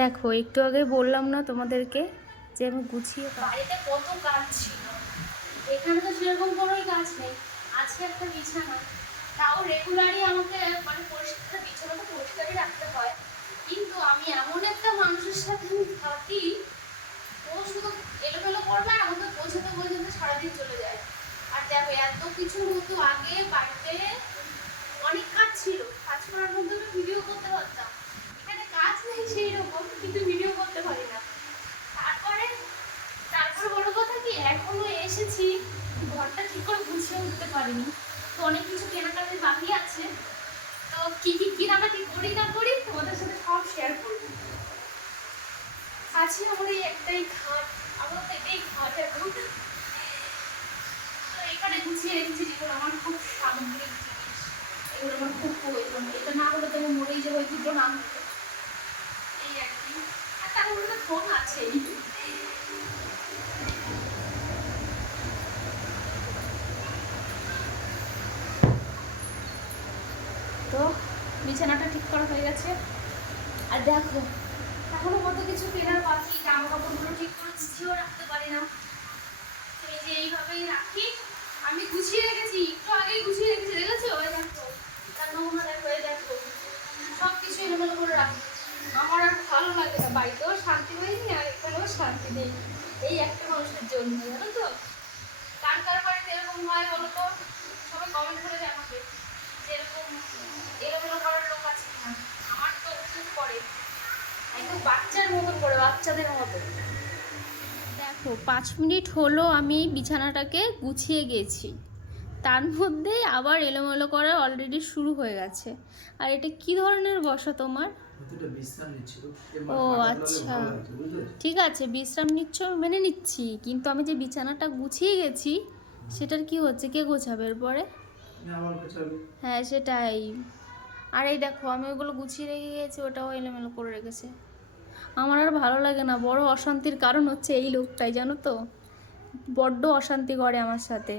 দেখো একটু আগে বললাম না তোমাদেরকে যে আমি গুছিয়ে বাড়িতে কত কাজ ছিল। এখানে তো সেরকম কোনোই কাজ নেই। আজকে একটা বিছানা, তাও রেগুলারই আমাকে মানে পরিষ্কার, বিছানাটা পরিষ্কারই রাখতে হয়। কিন্তু আমি এমন একটা মানুষের সাথে আমি থাকি, ও শুধু এলোমেলো করবে আর আমাকে বোঝাতে বোঝাতে সারাদিন চলে যায়। আর দেখো এত কিছুর মতো আগে বাড়িতে অনেক কাজ ছিল, কাজ করার মধ্যে আমি ভিডিও করতে পারতাম। এখানে কাজ নেই সেই রকম, কিন্তু ভিডিও করতে পারি না। তারপরে তারপরে বড় কথা কি, এখনো এসেছি ঘরটা ঠিক করে গুছিয়ে উঠতে পারিনি। তো অনেক কিছু কেনাকাটি বাকি আছে। তো কি কি কেনাকাটি করি না করি তোমাদের সাথে সব শেয়ার করবো। আছে আমার এই একটাই খাট, আমার তো এটাই খাট এখন। তো এখানে গুছিয়ে রেখেছি যেগুলো আমার খুব সামগ্রিক জিনিস, এগুলো আমার খুব প্রয়োজন। এটা না হলে তো আমি মরেই যাবো, এই দুটো না হলে। এই আর কি। আর তার মধ্যে ফোন আছেই। তো বিছানাটা ঠিক করা হয়ে গেছে। আর দেখো এখনো কত কিছু কেনার বাকি, জামা কাপড়গুলো ঠিক করে গুছিয়েও রাখতে পারি না। এই যে এইভাবেই রাখি। আমি গুছিয়ে রেখেছি, একটু আগেই গুছিয়ে রেখেছি, দেখেছো? ওই দেখো তার নমুনা, দেখো এই দেখো সব কিছু এলোমেলো করে রাখি। আমার আর ভালো লাগে না, বাড়িতেও শান্তি পাইনি আর এখানেও শান্তি নেই। এই একটা মানুষের জন্য, জানো তো? কার কার বাড়িতে এরকম হয় বলো তো? সবাই কমেন্ট করে জানাবে যে এরকম এলোমেলো করার লোক আছে কিনা। আমার তো খুব করে, একদম বাচ্চার মতন করে, বাচ্চাদের মতো। দেখো 5 মিনিট হলো আমি বিছানাটাকে গুছিয়ে গেছি, তার মধ্যে আবার এলোমেলো করা অলরেডি শুরু হয়ে গেছে। আর এটা কি ধরনের বসা তোমার? ও আচ্ছা, ঠিক আছে, বিশ্রাম নিচ্ছ মেনে নিচ্ছি, কিন্তু আমি যে বিছানাটা গুছিয়ে গেছি সেটার কি হচ্ছে? কে গোছাবে এরপরে? হ্যাঁ সেটাই। আর এই দেখো আমি ওগুলো গুছিয়ে রেখে গেছি, ওটাও এলোমেলো করে রেখেছে। আমার আর ভালো লাগে না, বড় অশান্তির কারণ হচ্ছে এই লোকটাই, জানো তো? বড্ড অশান্তি করে আমার সাথে।